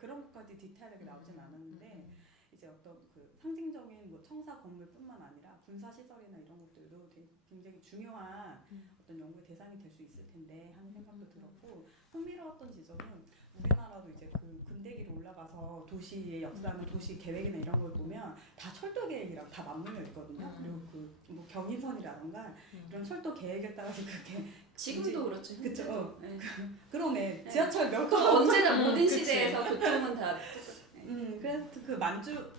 그런 것까지 디테일하게 나오진 않았는데 이제 어떤 그 상징적인 뭐 청사 건물뿐만 아니라 군사 시설이나 이런 것들도 굉장히 중요한 어떤 연구의 대상이 될 수 있을 텐데 하는 생각도 들었고 흥미로웠던 지점은 우리나라도 이제 그 근대기로 올라가서 도시의 역사나 도시 계획이나 이런 걸 보면 다 철도 계획이랑 다 맞물려 있거든요. 그리고 그 뭐 경인선이라던가 이런 철도 계획에 따라서 그렇게 지금도 그렇죠. 그쵸. 네. 그러네. 네. 지하철 몇 언제나 모든 시대에서 교통은 다 그래서 그 만철?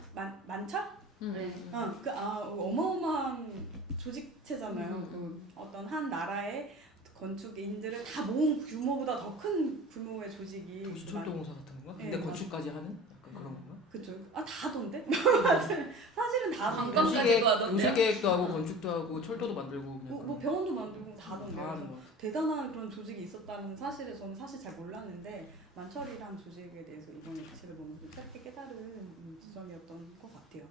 네. 어마어마한 조직체잖아요. 그 어떤 한 나라의 건축인들을 다 모은 규모보다 더 큰 규모의 조직이 도시철도공사 같은 건가? 근데 네, 건축까지 하는 약간 그런 건가? 그쵸. 다던데? 사실은 다 관광까지도 하던데요? 도시계획도 하고 건축도 하고 철도도 만들고 뭐 병원도 만들고 다 하던데. 다 하는 거. 대단한 그런 조직이 있었다는 사실을 저는 사실 잘 몰랐는데 만철이라는 조직에 대해서 이번에 기사를 보면서 짧게 깨달은 지점이었던 것 같아요.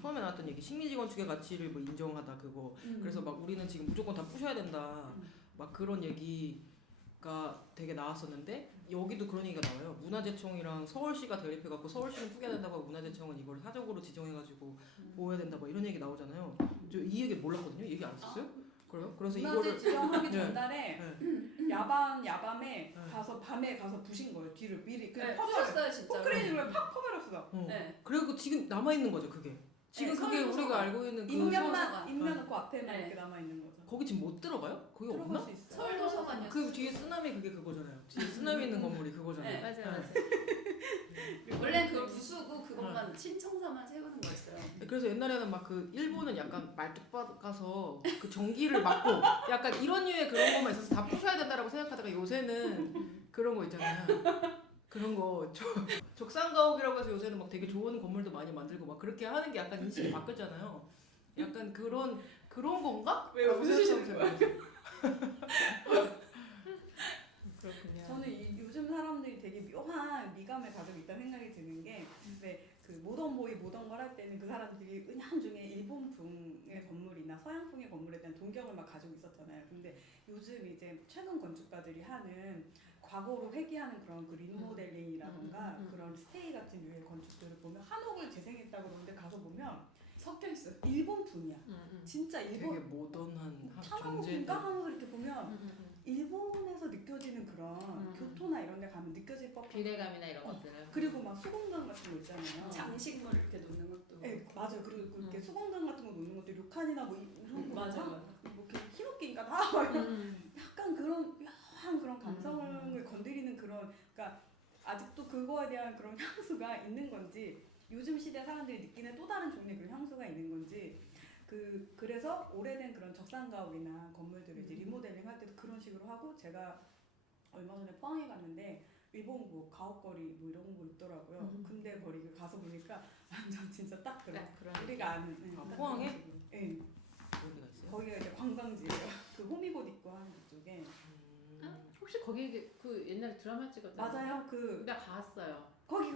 처음에 나왔던 얘기 식민지 건축의 가치를 뭐 인정하다 그거 그래서 막 우리는 지금 무조건 다 부셔야 된다 막 그런 얘기가 되게 나왔었는데 여기도 그런 얘기가 나와요. 문화재청이랑 서울시가 대립해갖고 서울시는 뿌개야 된다고 하고 문화재청은 이걸 사적으로 지정해가지고 보호해야 된다 막 이런 얘기 나오잖아요. 저 이 얘기 몰랐거든요. 얘기 안 했었어요? 그래요? 그래서 문화재 이거를 지정하기 네. 전날에 네. 야밤에 가서 밤에 가서 부신 거예요. 뒤를 미리 그냥 퍼졌어요 진짜. 포크레인으로 팍 커버렸어. 네. 그리고 지금 남아 있는 거죠 그게. 지금 네, 그게 서울서가. 우리가 알고 있는 그 인면만 인면 그 앞에만 네. 이렇게 남아 있는 거죠. 거기 지금 못 들어가요? 거기 들어갈 없나? 수 있어요. 서울도서관이요. 그 뒤에 쓰나미 그게 그거잖아요. 뒤에 쓰나미 있는 건물이 그거잖아요. 네. 맞아요. 원래 그걸 부수고 그것만 신청사만 세우는 거였어요. 그래서 옛날에는 막 그 일본은 약간 말뚝 가서 그 전기를 막고 약간 이런 류의 그런 것만 있어서 다 부셔야 된다라고 생각하다가 요새는 그런 거 있잖아요. 그런 거 적산가옥이라고 해서 요새는 막 되게 좋은 건물도 많이 만들고 막 그렇게 하는 게 약간 인식이 바뀌었잖아요. 약간 그런 건가? 왜 웃으시는 거예요? 그렇군요. 저는 요즘 사람들이 되게 묘한 미감을 가지고 있다는 생각이 드는 게 그 모던보이 모던걸 할 때는 그 사람들이 은연중에 일본풍의 건물이나 서양풍의 건물에 대한 동경을 막 가지고 있었잖아요. 근데 요즘 이제 최근 건축가들이 하는 과거로 회귀하는 그런 그 리모델링이라던가 그런 스테이 같은 류의 건축들을 보면 한옥을 재생했다고 그러는데 가서 보면 섞여 있어요. 일본풍이야. 진짜 되게 일본 모던한 창업인가 하면서 이렇게 보면 일본에서 느껴지는 그런 교토나 이런 데 가면 느껴질 법한 비례감이나 이런 것들은. 그리고 막 수공장 같은 거 있잖아요. 장식물 이렇게 놓는 것도. 네, 맞아요. 그리고 이렇게 수공장 같은 거 놓는 것도 료칸이나 뭐 이런 거 맞아요. 뭐 이렇게 히노키인가 다 막 약간 그런 묘한 그런 감성을 건드리는 그런 그러니까 아직도 그거에 대한 그런 향수가 있는 건지 요즘 시대 사람들이 느끼는 또 다른 종류의 그런 향수가 있는 건지 그래서 오래된 그런 적산가옥이나 건물들을 이제 리모델링 할 때도 그런 식으로 하고 제가 얼마 전에 포항에 갔는데 일본 뭐 가옥거리 뭐 이런 거 있더라고요. 근대 거리 가서 보니까 완전 진짜 딱 그런 우리가 아는 포항에? 네. 어디가 있어요? 거기가 이제 관광지예요. 그 호미곶 있고 하는 그쪽에 혹시 거기 그 옛날에 드라마 찍었잖아요. 맞아요. 그 나 갔어요. 거기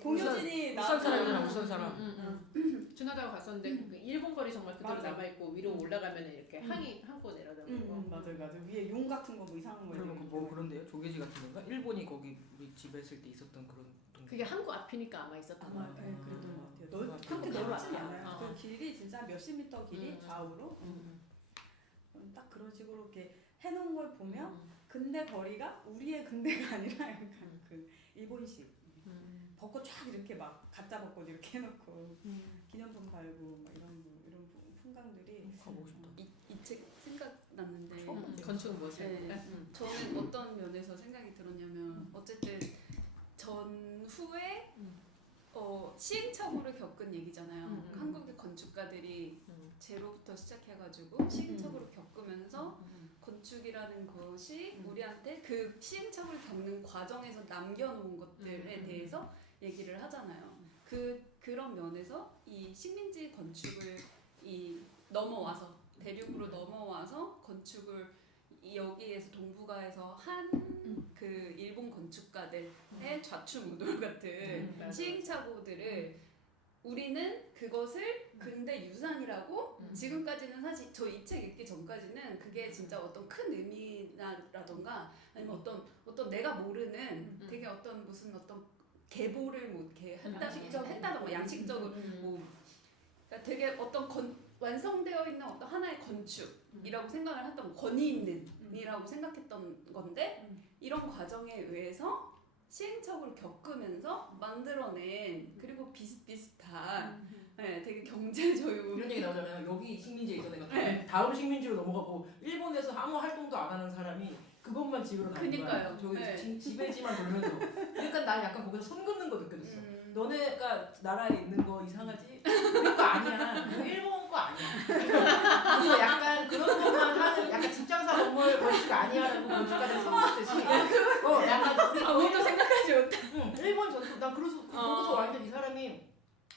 공효진이 울산 사람이잖아 울산 사람. 지나다가 갔었는데 그 일본 거리 정말 그대로 맞아. 남아 있고 위로 올라가면 이렇게 항고 내려다보고. 맞아요. 위에 용 같은 거 뭐 이상한 거 그러면 뭐 그런데요? 조개지 같은 건가? 일본이 거기 우리 집에 있을 때 있었던 그런 동네. 그게 항구 앞이니까 아마 있었던 거 아마 같아요. 그랬던 것 같아요. 그렇게 그거 넓지 같지 않아요. 않아. 그 길이 진짜 몇십 미터 길이 좌우로 딱 그런 식으로 이렇게 해놓은 걸 보면 근대 거리가 우리의 근대가 아니라 약간 그 일본식 벚꽃 쫙 이렇게 막 가짜 벚꽃 이렇게 해놓고 기념품 팔고 막 이런 풍광들이 가보고 싶다. 이 책 생각났는데 건축은 무엇일까? 네. 저는 어떤 면에서 생각이 들었냐면 어쨌든 전후에 시행착오를 겪은 얘기잖아요. 한국의 건축가들이 제로부터 시작해가지고 시행착오를 겪으면서 건축이라는 것이 우리한테 그 시행착오를 겪는 과정에서 남겨놓은 것들에 대해서 얘기를 하잖아요. 그런 면에서 이 식민지 건축을 넘어와서 대륙으로 넘어와서 건축을 여기에서 동북아에서 한 그 일본 건축가들의 좌충우돌 같은 시행착오들을 우리는 그것을 근대 유산이라고 지금까지는 사실 저 이 책 읽기 전까지는 그게 진짜 어떤 큰 의미라던가 아니면 어떤 내가 모르는 되게 어떤 무슨 어떤 계보를 뭐 이렇게 했다던가 양식적으로 뭐 그러니까 되게 어떤 완성되어 있는 어떤 하나의 건축이라고 생각을 했던 권위 있는이라고 생각했던 건데 이런 과정에 의해서 시행착오를 겪으면서 만들어낸 그리고 비슷비슷한 네, 되게 경제적으로 이런 얘기 나오잖아요. 여기 식민지 예전에 다음 식민지로 넘어가고 일본에서 아무 활동도 안 하는 사람이 그것만 집으로 가는 거야. 그니까요. 저기 네. 지배지만 돌면서. 그러니까 난 약간 거기서 손 긋는 거 느껴졌어. 너네가 나라에 있는 거 이상하지? 우리 거 아니야. 그거 일본 거 아니야. 그래서 약간 그런 것만 하는 약간 직장사 건물 건축 아니야라고 건축가들 선언했듯이 약간 우리 아무도 생각하지 못해. 일본 전투 난 그래서 거기서 완전 이 사람이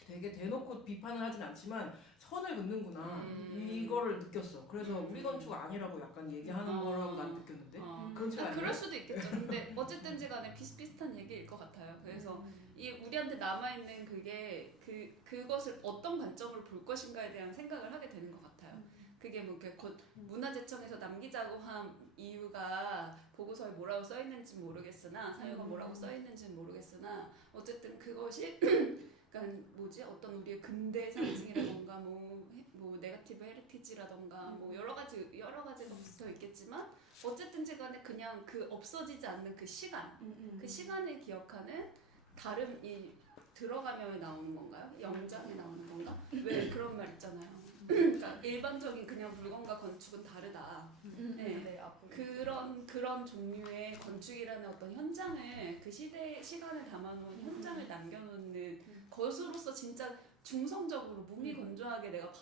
되게 대놓고 비판을 하진 않지만 선을 긋는구나 이거를 느꼈어. 그래서 우리 건축 아니라고 약간 얘기하는 거라고 난 느꼈는데 그렇지 않아요? 그럴 수도 있겠죠. 근데 어쨌든지 간에 비슷비슷한 얘기일 것 같아요. 그래서 이 우리한테 남아있는 그게 그것을 어떤 관점으로 볼 것인가에 대한 생각을 하게 되는 것 같아요. 그게 뭐 이렇게 문화재청에서 남기자고 한 이유가 보고서에 뭐라고 써있는지 모르겠으나 사유가 뭐라고 써있는지는 모르겠으나 어쨌든 그것이 그러니까 뭐지 어떤 우리의 근대 상징이라던가 뭐 네거티브 헤리티지라던가 뭐 여러 가지가 붙어 있겠지만 어쨌든지 간에 그냥 그 없어지지 않는 그 시간 그 시간을 기억하는 다른 이 들어가면 나오는 건가요? 영장에 나오는 건가? 왜 그런 말 있잖아요. 그러니까 일반적인 그냥 물건과 건축은 다르다. 네. 그런 종류의 건축이라는 어떤 현장을 그 시간을 담아놓은 현장을 남겨놓는 것으로서 진짜 중성적으로 무미건조하게 내가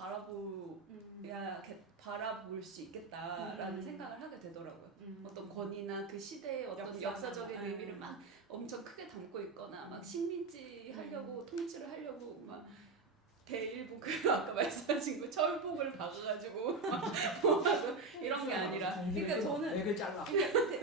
바라볼 수 있겠다라는 생각을 하게 되더라고요. 어떤 권위나 그 시대의 어떤 역사적인 의미를 막 엄청 크게 담고 있거나 막 식민지 하려고 통치를 하려고 막 대일본 그 아까 말씀하신 거 철봉을 박아가지고 이런 게 아니라 그러니까 저는 맥을 잘라.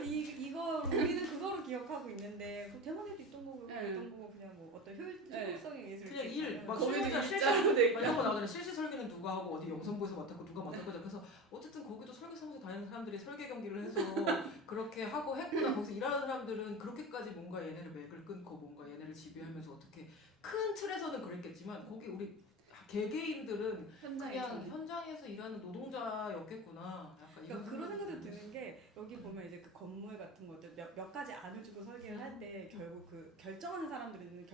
이거 우리는 그거로 기억하고 있는데 그 대만에도 있던 거고 있던 거고 그냥 뭐 어떤 효율성의 예술 그냥 일 막 거기도 실제로 돼 이런 거 나오잖아. 실시 설계는 누가 하고 어디 영상부에서 맡았고 누가 맡았고 그래서 어쨌든 거기도 설계 사무소 다니는 사람들이 설계 경기를 해서 그렇게 하고 했구나. 거기서 일하는 사람들은 그렇게까지 뭔가 얘네를 맥을 끊고 뭔가 얘네를 지배하면서 어떻게 큰 틀에서는 그랬겠지만 거기 우리 개개인들은 그냥 현장에서 일하는 노동자였겠구나. 약간 이런 그런 생각도 생각이 드는 게 여기 보면 이제 그 건물 같은 것들 몇 가지 안을 주고 설계를 할 때 결국 그 결정하는 사람들이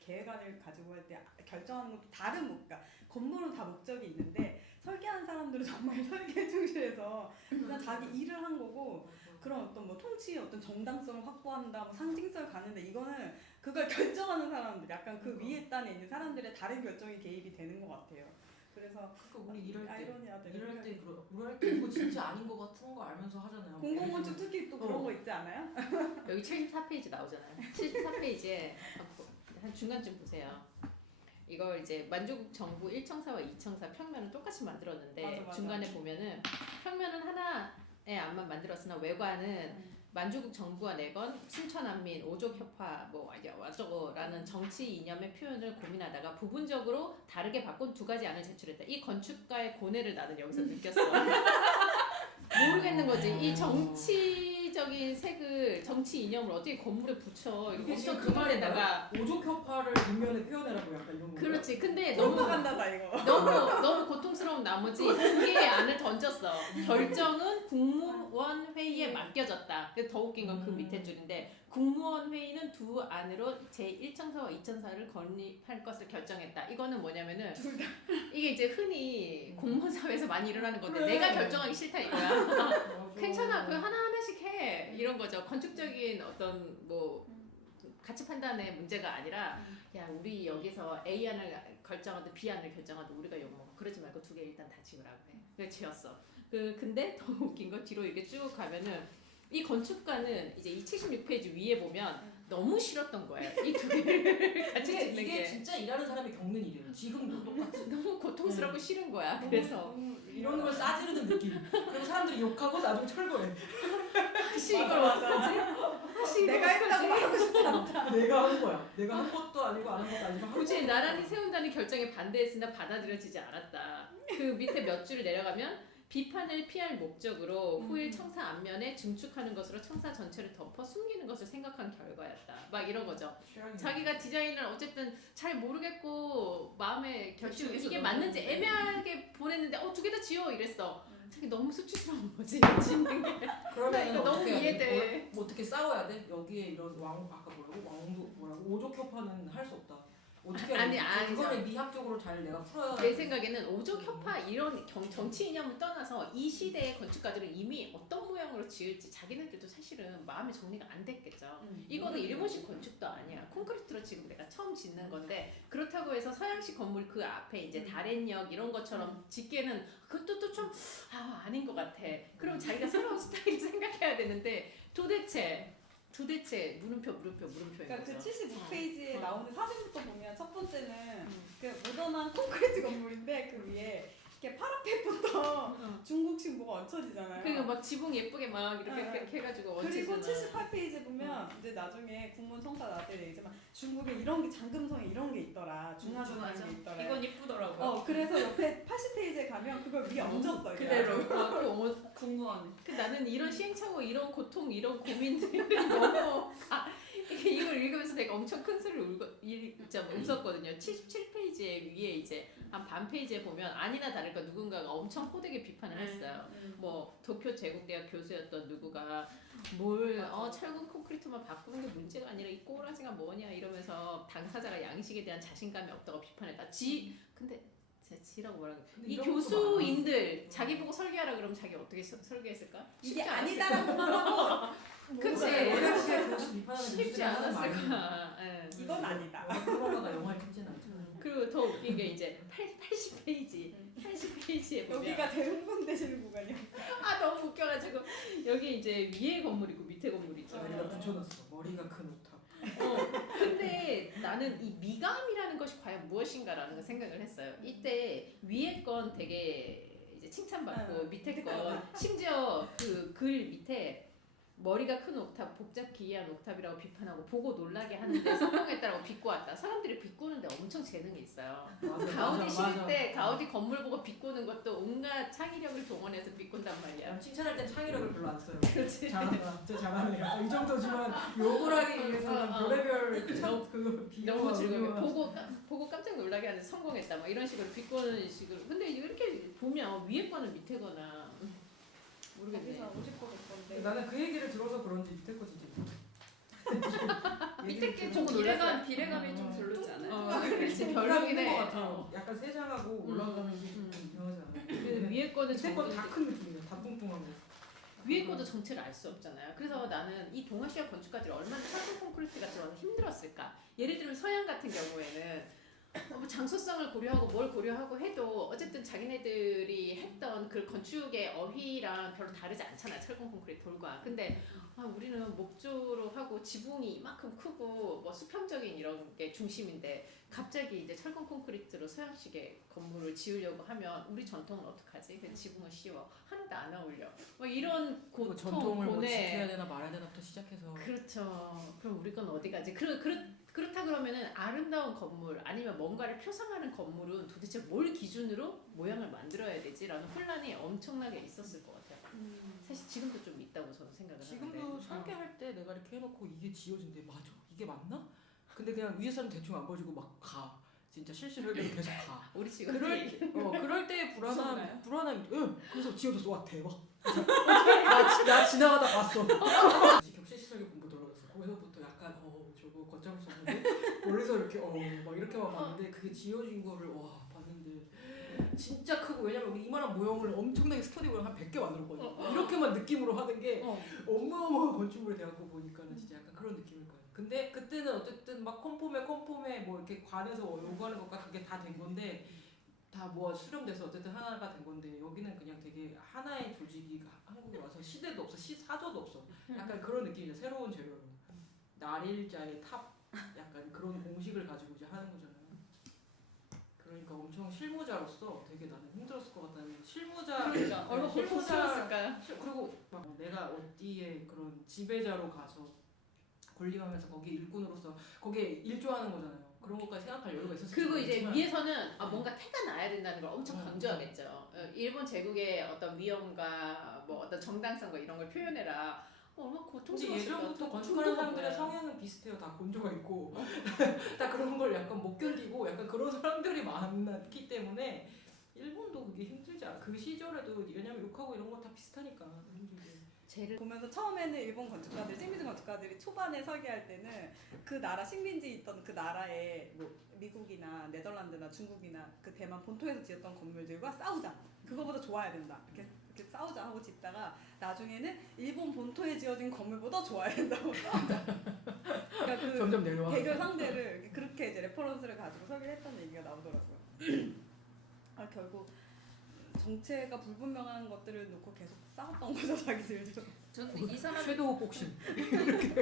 계획안을 가지고 할 때 결정하는 것도 다른 그러니까 건물은 다 목적이 있는데 설계하는 사람들은 정말 설계에 충실해서 그냥 자기 일을 한 거고 그런 어떤 뭐 통치의 어떤 정당성을 확보한다, 뭐 상징성을 갖는데 이거는 그걸 결정하는 사람들, 약간 그 위에 단에 있는 사람들의 다른 결정이 개입이 되는 것 같아요. 그래서 우리 일할 때 아이러니하다. 이거 진짜 아닌 것 같은 거 알면서 하잖아요. 공공건축 특히 또 그런 거 있지 않아요? 여기 74페이지 나오잖아요. 74페이지에 한 중간쯤 보세요. 이걸 이제 만주국 정부 1청사와 2청사 평면은 똑같이 만들었는데 맞아. 중간에 보면은 평면은 하나의 안만 만들었으나 외관은 만주국 정부와 내건 순천안민 오족협화 뭐 어쩌고라는 정치 이념의 표현을 고민하다가 부분적으로 다르게 바꾼 두 가지 안을 제출했다. 이 건축가의 고뇌를 나는 여기서 느꼈어. 모르겠는 거지. 이 정치적인 색을 정치 이념을 어떻게 건물에 붙여? 이게 엄청 지금 그 그말에다가 오족협화를 뒷면에 표현해라고 약간 이런 거. 그렇지. 근데 너무 넘어간다다 이거. 너무 고통스러운 나머지 두 개의 안을 던졌어. 결정은 국무원 회의에 맡겨졌다. 더 웃긴 건 그 밑에 줄인데 국무원 회의는 두 안으로 제1청사와 2청사를 건립할 것을 결정했다. 이거는 뭐냐면은 이게 이제 흔히 공무원 사회에서 많이 일어나는 건데 그래. 내가 결정하기 싫다 이거야. 괜찮아. 그 하나하나씩 해. 이런 거죠. 건축적인 어떤 뭐 가치 판단의 문제가 아니라 야 우리 여기서 A 안을 결정하든 B 안을 결정하든 우리가 욕먹어. 그러지 말고 두 개 일단 다 지으라고 해. 그래서 지었어. 근데 더 웃긴 건 뒤로 이렇게 쭉 가면은 이 건축가는 이제 이 76페이지 위에 보면 너무 싫었던 거예요. 이 두 개를 같이 짓는 이게 게 진짜 일하는 사람이 겪는 일이에요. 지금도 똑같이. 너무 고통스럽고 싫은 거야. 그래서 이런 걸 싸지르는 느낌. 그리고 사람들이 욕하고 나중에 철거해. 하시 이걸 어떡하지? 하시 내가 했다고 말하고 싶지 않다. 내가 한 거야. 내가 한 것도 아니고 안 한 것도 아니고. 굳이 나란히 세운다는 결정에 반대했으나 받아들여지지 않았다. 그 밑에 몇 줄을 내려가면 비판을 피할 목적으로 후일 음. 청사 앞면에 증축하는 것으로 청사 전체를 덮어 숨기는 것을 생각한 결과였다. 막 이런 거죠. 자기가 디자인을 어쨌든 잘 모르겠고 마음에 결심 결심해서 이게 넣은 맞는지 건데. 애매하게 보냈는데 2개 다 지워 이랬어. 자기 너무 수치스러운 거지 짓는 게. 그러면 이거 너무 이해돼. 뭐 어떻게 싸워야 돼? 여기에 이런 아까 뭐라고 왕도 뭐라고 오족협화는 할 수 없다. 어떻게 아니, 해야 돼? 아니죠. 그거를 미학적으로 잘 내가 풀어야 내 생각에는 오족 협파 이런 정치 이념을 떠나서 이 시대의 건축가들은 이미 어떤 모양으로 지을지 자기네들도 사실은 마음의 정리가 안 됐겠죠. 이거는 일본식 건축도 아니야. 콘크리트로 지금 내가 처음 짓는 건데 그렇다고 해서 서양식 건물 그 앞에 이제 다렌역 이런 것처럼 짓기에는 그것도 또 좀 아닌 것 같아. 그럼 자기가 새로운 스타일을 생각해야 되는데 도대체 물음표 그러니까 그 거죠. 76페이지에 어. 나오는 사진부터 보면 첫 번째는 그 모던한 콘크리트 건물인데 그 위에 이렇게 파라펫부터 중국식 뭐가 얹혀지잖아요. 그러니까 막 지붕 예쁘게 막 이렇게 네. 이렇게 해가지고 그리고 얹혀지잖아. 78페이지 보면 이제 나중에 국문 청사 나올 때 얘기지만 중국에 이런 게 잠금성에 이런 게 있더라. 중화전하는 게 있더라. 이건 이쁘더라고요. 그래서 옆에 80페이지에 가면 그걸 위에 얹었어요. 그대로. 궁금하네. 나는 이런 시행착오, 이런 고통, 이런 고민들이 너무 이걸 읽으면서 내가 엄청 큰 소리를 웃었거든요. 77페이지에 위에 이제 한 반 페이지에 보면 아니나 다를까 누군가가 엄청 호되게 비판을 했어요. 뭐 도쿄 제국대학 교수였던 누구가 철근 콘크리트만 바꾸는 게 문제가 아니라 이 꼬라지가 뭐냐 이러면서 당사자가 양식에 대한 자신감이 없다고 비판했다. 근데 제가 지라고 말하는 이 이런 것도 교수인들 자기 보고 설계하라 그러면 자기 어떻게 설계했을까? 이게 쉽지 않았을 아니다라고만 하고 그치. 원래 그게 교수 비판하는 쉽지 않았을까. 예. 이건 아니다. 그런 거가 영화를 찍진 않잖아요. 그리고 더 웃긴 게 이제 80페이지에 보면 여기가 대흥분되시는 구간이야. 너무 웃겨가지고 여기 이제 위에 건물이고 밑에 건물 있잖아요. 머리가 붙여놨어. 머리가 큰 오탑. 근데 나는 이 미감이라는 것이 과연 무엇인가라는 생각을 했어요. 이때 위에 건 되게 이제 칭찬받고 밑에 건 심지어 그 글 밑에 머리가 큰 옥탑, 복잡 기이한 옥탑이라고 비판하고 보고 놀라게 하는데 성공했다라고 비꼬았다. 사람들이 비꼬는데 엄청 재능이 있어요. 가우디 시대 때 가우디 건물 보고 비꼬는 것도 온갖 창의력을 동원해서 비꼰단 말이야. 칭찬할 땐 창의력을 별로 안 써요. 그렇지. 잘한다. 진짜 잘하네. 이 정도지만 욕을 하기 위해서는 별의별 너무 즐거워. 보고 깜짝 놀라게 하는 성공했다. 막 이런 식으로 비꼬는 식으로. 근데 이렇게 보면 위에 거나 밑에 거나 모르겠네. 거기서 50거 줬건데. 나는 그 얘기를 들어서 그런지 밑에 거 진짜. 밑에 게 좀 좀 놀랐어요. 비례감이 좀 별로지 않아요? 그렇지. 별로긴 해. 것 같아요. 약간 세장하고 올라가는 게 이상하지 않아요? 근데 위에 거는 밑에 건 다 큰 느낌이에요. 다 뚱뚱한 거. 위에 거도 정체를 알 수 없잖아요. 그래서 나는 이 동아시아 건축가들이 얼마나 철근 콘크리트가 들어가서 힘들었을까. 예를 들면 서양 같은 경우에는 뭐 장소성을 고려하고 뭘 고려하고 해도 어쨌든 자기네들이 했던 그 건축의 어휘랑 별로 다르지 않잖아요. 철근 콘크리트 돌과. 근데 우리는 목조로 하고 지붕이 이만큼 크고 뭐 수평적인 이런 게 중심인데 갑자기 이제 철근 콘크리트로 서양식의 건물을 지으려고 하면 우리 전통은 어떡하지? 그 지붕은 씌워. 하나도 안 어울려. 뭐 이런 고통, 전통을 뭐 고뇌. 지켜야 되나 말아야 되나부터 시작해서. 그렇죠. 그럼 우리 건 어디 가지? 그렇다 그러면은 아름다운 건물 아니면 뭔가를 표상하는 건물은 도대체 뭘 기준으로 모양을 만들어야 되지라는 혼란이 엄청나게 있었을 것 같아요. 사실 지금도 좀 있다고 저는 생각을 지금도 하는데. 설계할 때 내가 이렇게 해놓고 이게 지어진대. 맞아. 이게 맞나? 근데 그냥 위에 사람 대충 안 보여주고 막 가. 진짜 실실 설계로 계속 가. 우리 지금 그럴 때 무섭나요? 불안함. 그래서 지어졌어. 와 대박. 나 지나가다 봤어. 격실실 설계 공부 들어갔어. 거기서부터 약간 저거 걷잡을 수 없는데 멀리서 이렇게 막 이렇게만 봤는데 그게 지어진 거를 봤는데 진짜 크고 왜냐면 우리 이만한 모형을 엄청나게 스터디 모형 한 100개 만들었거든요. 이렇게만 느낌으로 하는 게 어마어마한 건축물에 대하고 보니까는 진짜 약간 그런 느낌일 거예요. 근데 그때는 어쨌든 막 컴폼에 뭐 이렇게 관에서 요구하는 것과 그게 다 된 건데 다 뭐 수렴돼서 어쨌든 하나가 된 건데 여기는 그냥 되게 하나의 조직이 한국에 와서 시대도 없어 사조도 없어 약간 그런 느낌이죠. 새로운 재료로 날일자의 탑 약간 그런 공식을 가지고 이제 하는 거잖아요. 그러니까 엄청 실무자로서 되게 나는 힘들었을 것 같다는 실무자 그러니까 얼마나 고통스러웠을까요? 그리고 막 내가 어디에 그런 지배자로 가서 군림하면서 거기 일꾼으로서 거기에 일조하는 거잖아요. 그런 것까지 생각할 여유가 있었을 그리고 이제 모르겠지만 위에서는 뭔가 태가 나야 된다는 걸 엄청 음. 강조하겠죠. 일본 제국의 어떤 위험과 뭐 어떤 정당성과 이런 걸 표현해라. 얼마나 근데 고통스러웠을까. 예전부터 또 건축하는 사람들의 뭐야. 성향은 비슷해요. 다 곤조가 있고 다 그런 걸 약간 못 견디고 약간 그런 사람들이 많기 때문에 일본도 그게 힘들지 않아. 그 시절에도 왜냐면 욕하고 이런 거 다 비슷하니까 힘들게. 쟤를 보면서 처음에는 일본 건축가들, 식민지 건축가들이 초반에 설계할 때는 그 나라 식민지 있던 그 나라의 뭐 미국이나 네덜란드나 중국이나 그 대만 본토에서 지었던 건물들과 싸우자. 그거보다 좋아야 된다. 이렇게 싸우자 하고 짓다가 나중에는 일본 본토에 지어진 건물보다 좋아야 된다고 싸우자. 그러니까 그 점점 내려와. 대결 상대를 그렇게 이제 레퍼런스를 가지고 설계를 했다는 얘기가 나오더라고요. 결국 정체가 불분명한 것들을 놓고 계속 싸웠던 거죠, 자기들도. 저는 이 사람 섀도우 복싱.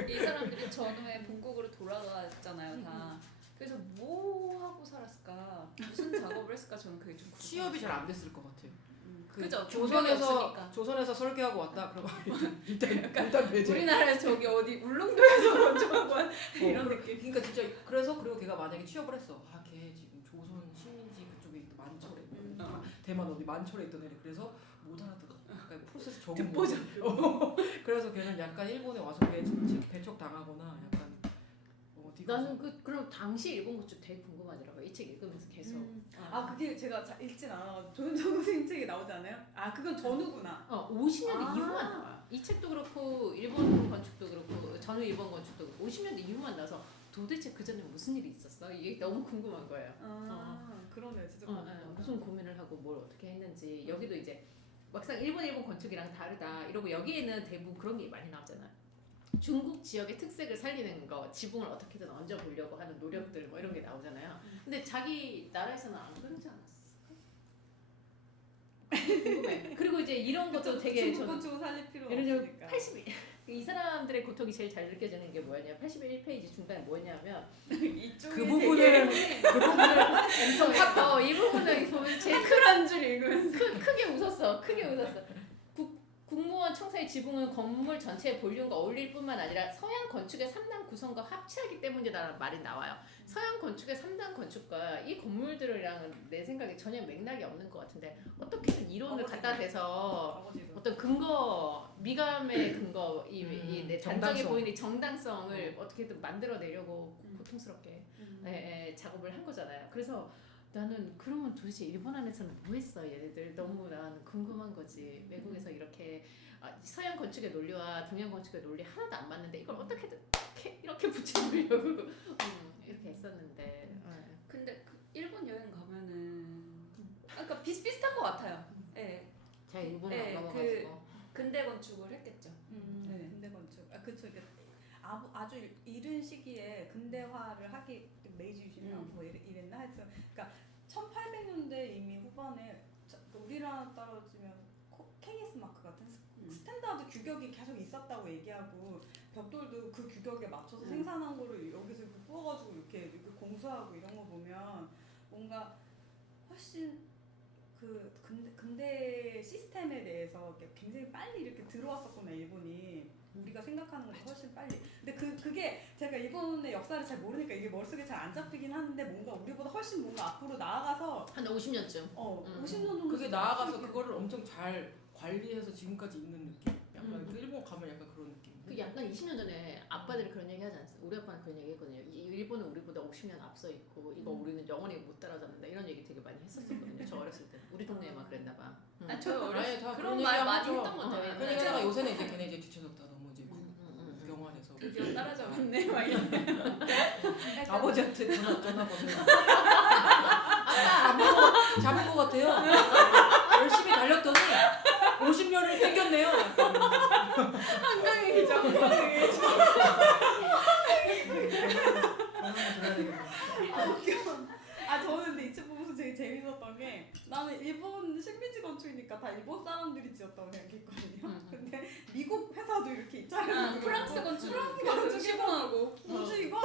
이 사람들이 전후에 본국으로 돌아갔잖아요, 다. 그래서 뭐 하고 살았을까? 무슨 작업을 했을까? 저는 그게 좀 취업이 잘 안 됐을 것 같아요. 그죠? 조선에서 설계하고 왔다 그러면 일단 배제. 우리나라에 저기 어디 울릉도에서 건축한 거야? 이런 느낌. 그러니까 진짜 그리고 걔가 만약에 취업을 했어. 걔 지금 조선 식민지 그쪽에 만철에 대만 어디 만철에 있던 애래. 그래서 못 알아들어. 약간 프로세스 적응. 듣보잡. 그래서 걔는 약간 일본에 와서 배척 당하거나 약간 나는 그럼 당시 일본 건축 되게 궁금하더라고요. 이 책 읽으면서 계속. 그게 제가 읽진 않아가지고 조윤정 선생님 책에 나오지 않아요? 그건 전후구나. 50년대 이후만 나와요. 이 책도 그렇고 일본 건축도 그렇고 전후 일본 건축도 그렇고 50년대 이후만 나와서 도대체 그 전에 무슨 일이 있었어? 이게 너무 궁금한 거예요. 그러네, 진짜. 무슨 고민을 하고 뭘 어떻게 했는지. 여기도 이제 막상 일본 건축이랑 다르다 이러고 여기에는 대부분 그런 게 많이 나오잖아요. 중국 지역의 특색을 살리는 거, 지붕을 어떻게든 얹어 보려고 하는 노력들 뭐 이런 게 나오잖아요. 근데 자기 나라에서는 안 그러지 않았어. 궁금해. 그리고 이제 이런 것도 되게 중국 건축을 살릴 필요가 예를 들어 없으니까. 이 사람들의 고통이 제일 잘 느껴지는 게 뭐였냐? 81페이지 중간에 뭐였냐면 이쪽에 그 부분을 이 부분을 보면 제일 큰 줄 읽으면서. 크게 웃었어. 국무원 청사의 지붕은 건물 전체의 볼륨과 어울릴 뿐만 아니라 서양 건축의 3단 구성과 합치하기 때문이라는 말이 나와요. 서양 건축의 3단 건축과 이 건물들이랑은 내 생각에 전혀 맥락이 없는 것 같은데 어떻게든 이론을 갖다 대서 어떤 근거, 미감의 근거, 내 단정해 정당성. 보이는 정당성을 어떻게든 만들어내려고 고통스럽게 작업을 한 거잖아요. 그래서 나는 그러면 도대체 일본 안에서는 뭐 했어 얘네들 너무 난 궁금한 거지. 외국에서 이렇게 서양 건축의 논리와 동양 건축의 논리 하나도 안 맞는데 이걸 어떻게든 이렇게 붙여주려고 이렇게 했었는데 근데 그 일본 여행 가면은 그러니까 비슷비슷한 것 같아요. 예. 제가 일본을 네, 안 가봐가지고 근대 건축을 했겠죠. 네. 근대 건축. 그쵸. 아주 이른 시기에 근대화를 하기 메이지 유신이랑 뭐 이랬나 하여튼 그러니까 1800년대 이미 후반에 우리나라 따라지면 KS 마크 같은 스탠다드 규격이 계속 있었다고 얘기하고 벽돌도 그 규격에 맞춰서 생산한 거를 여기서 이렇게 구워가지고 이렇게 공수하고 이런 거 보면 뭔가 훨씬 그 근대 시스템에 대해서 굉장히 빨리 이렇게 들어왔었구나 일본이. 우리가 생각하는 것보다 훨씬 빨리. 근데 그게 제가 일본의 역사를 잘 모르니까 이게 머릿속에 잘 안 잡히긴 하는데 뭔가 우리보다 훨씬 뭔가 앞으로 나아가서 한 50년쯤 50년 정도 그게 나아가서 그거를 엄청 잘 관리해서 지금까지 있는 느낌. 약간 그 일본 가면 약간 그런 느낌. 그 약간 20년 전에 아빠들이 그런 얘기 하지 않았어요? 우리 아빠는 그런 얘기 했거든요. 일본은 우리보다 50년 앞서 있고 이거 우리는 영원히 못 따라잡는다 이런 얘기 되게 많이 했었거든요. 저 어렸을 때 우리 동네에만 그랬나 봐. 저 아예 다 그런 말 많이 얘기하죠. 했던 것 같아요. 그런 얘기하다가 요새는 이제 걔네 이제 뒤쳐졌다 너무 이제 구경환해서 드디어 따라잡았네 막 이런. 아버지한테 전화 거세요. 잡은 것 같아요. 열심히 달렸더니 50년을 땡겼네요. 한강의 기자. 한강의 기자. 저는 근데 이 책 보면서 되게 재밌었던 게 나는 일본 식민지 건축이니까 다 일본 사람들이 지었다고 생각했거든요. 근데 미국 회사도 이렇게 입찰해서 프랑스 건축. 건축 시공하고. 뭐지 이거?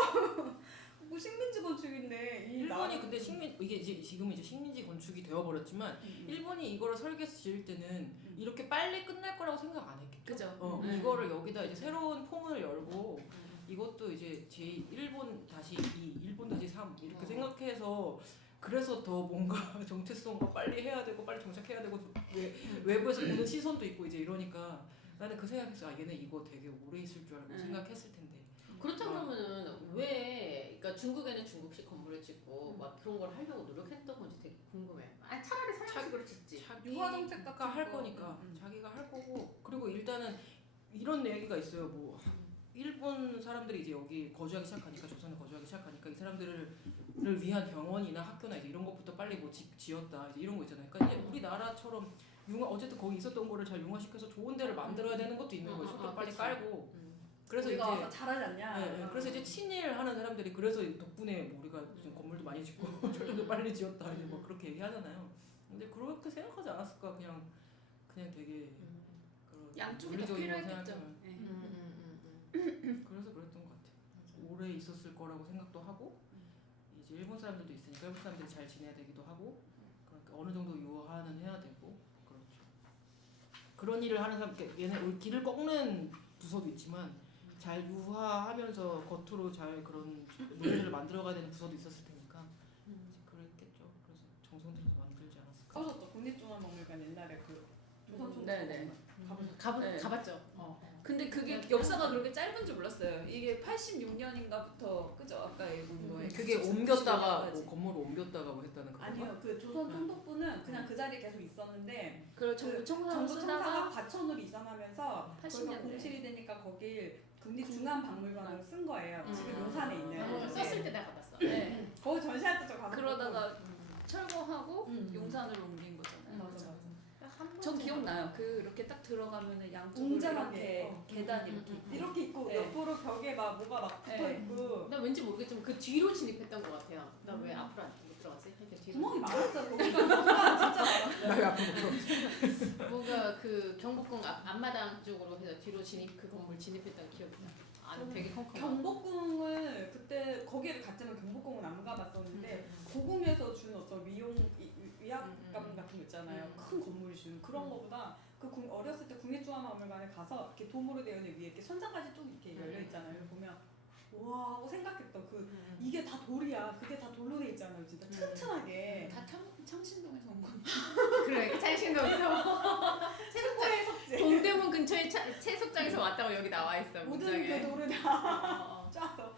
뭐 식민지 건축인데 일본이 근데 이게 이제 지금 이제 식민지 건축이 되어버렸지만 일본이 이거를 설계해서 지을 때는 이렇게 빨리 끝날 거라고 생각 안 했겠죠. 그죠. 이거를 여기다 이제 새로운 포문을 열고 이것도 이제 제1본 다시 2, 1본 다시 3 이렇게 어. 생각해서 그래서 더 뭔가 정체성과 빨리 해야 되고 빨리 정착해야 되고 외부에서 보는 시선도 있고 이제 이러니까 나는 그 생각했어. 아 얘네 이거 되게 오래 있을 줄 알고 생각했을 텐데. 그렇다 그러면은 왜 그러니까 중국에는 중국식 건물을 짓고 막 그런 걸 하려고 노력했던 건지 되게 궁금해. 아니 차라리 서양식으로 짓지. 유화 정책 자기가 같은 할 거. 거니까 자기가 할 거고 그리고 일단은 이런 얘기가 있어요. 뭐 일본 사람들이 이제 여기 거주하기 시작하니까 조선에 거주하기 시작하니까 이 사람들을 위한 병원이나 학교나 이제 이런 것부터 빨리 뭐 지었다 이제 이런 거 있잖아요. 그러니까 이제 우리나라처럼 어쨌든 거기 있었던 거를 잘 융화시켜서 좋은 데를 만들어야 되는 것도 있는 거예요. 속도 빨리 그치. 깔고. 그래서 이제 우리가 와서 잘하지 않냐. 그래서 이제 친일하는 사람들이 그래서 덕분에 뭐 우리가 무슨 건물도 많이 짓고 철도도 빨리 지었다 이제 뭐 그렇게 얘기하잖아요. 근데 그렇게 생각하지 않았을까 그냥 되게 그런 양쪽이 다 논리적인 거 필요했겠죠. 생각하면. 네. 그래서 그랬던 것 같아요. 오래 있었을 거라고 생각도 하고 이제 일본 사람들도 있으니까 일본 사람들이 잘 지내야 되기도 하고 그러니까 어느 정도 유화는 해야 되고 그렇죠. 그런 일을 하는 사람 얘네 길을 꺾는 부서도 있지만 잘 유화하면서 겉으로 잘 그런 논리를 만들어가야 되는 부서도 있었을 테니까 이제 그랬겠죠. 그래서 정성 들여서 만들지 않았을까. 가보셨죠? 국립중앙박물관 옛날에 그 조선 네네. 네. 가봤죠. 근데 그게 역사가 그렇게 짧은 줄 몰랐어요. 이게 86년인가부터 그죠? 아까 얘기한 거에 그게 옮겼다가 뭐 건물을 옮겼다가 뭐 했다는 거. 아니요, 그 조선 총독부는 그냥 그 자리에 계속 있었는데 그 정부 청사로 청사가 쓰다가 과천으로 이전하면서 80년대. 거기가 공실이 되니까 거길 국립중앙박물관으로 쓴 거예요. 지금 용산에 있는. 네. 썼을 때 내가 봤어. 네. 거기 전시할 때 저 가서 그러다가 철거하고 음. 용산으로 옮긴 거잖아요. 맞아. 전 기억나요. 그렇게 딱 들어가면은 양쪽으로 웅장하게. 이렇게 계단 이렇게 이렇게 있고 네. 옆으로 벽에 막 뭐가 막 붙어 네. 있고 나 왠지 모르겠지만 그 뒤로 진입했던 것 같아요. 나 왜 앞으로 안 들어가지? 이렇게 뒤로. 구멍이 많았어요. 거기가 구멍이 진짜 많았어요. 나왜 앞으로 들어? 뭔가 그 경복궁 앞마당 쪽으로 해서 뒤로 그 건물 진입했던 기억이 나. 안에 되게 컴컴. 경복궁을 그때 거기를 갔지만 경복궁은 안 가봤었는데 고궁에서 준 어떤 위압감 같은 거 있잖아요. 큰 건물이 주는 그런 거보다 그 어렸을 때 국립중앙박물관에 가서 이렇게 도무로 되어 있는 위에 이렇게 천장까지 쭉 이렇게 열려 있잖아요. 보면 와 하고 생각했던 그 이게 다 돌이야. 그게 다 돌로 돼 있잖아요. 진짜 튼튼하게. 다 창신동에서 온 건데. 그래 창신동에서 최고의 석재. 동대문 근처에 채석장에서 왔다고 여기 나와 있어. 모든 문장에. 그 돌을 다 짜서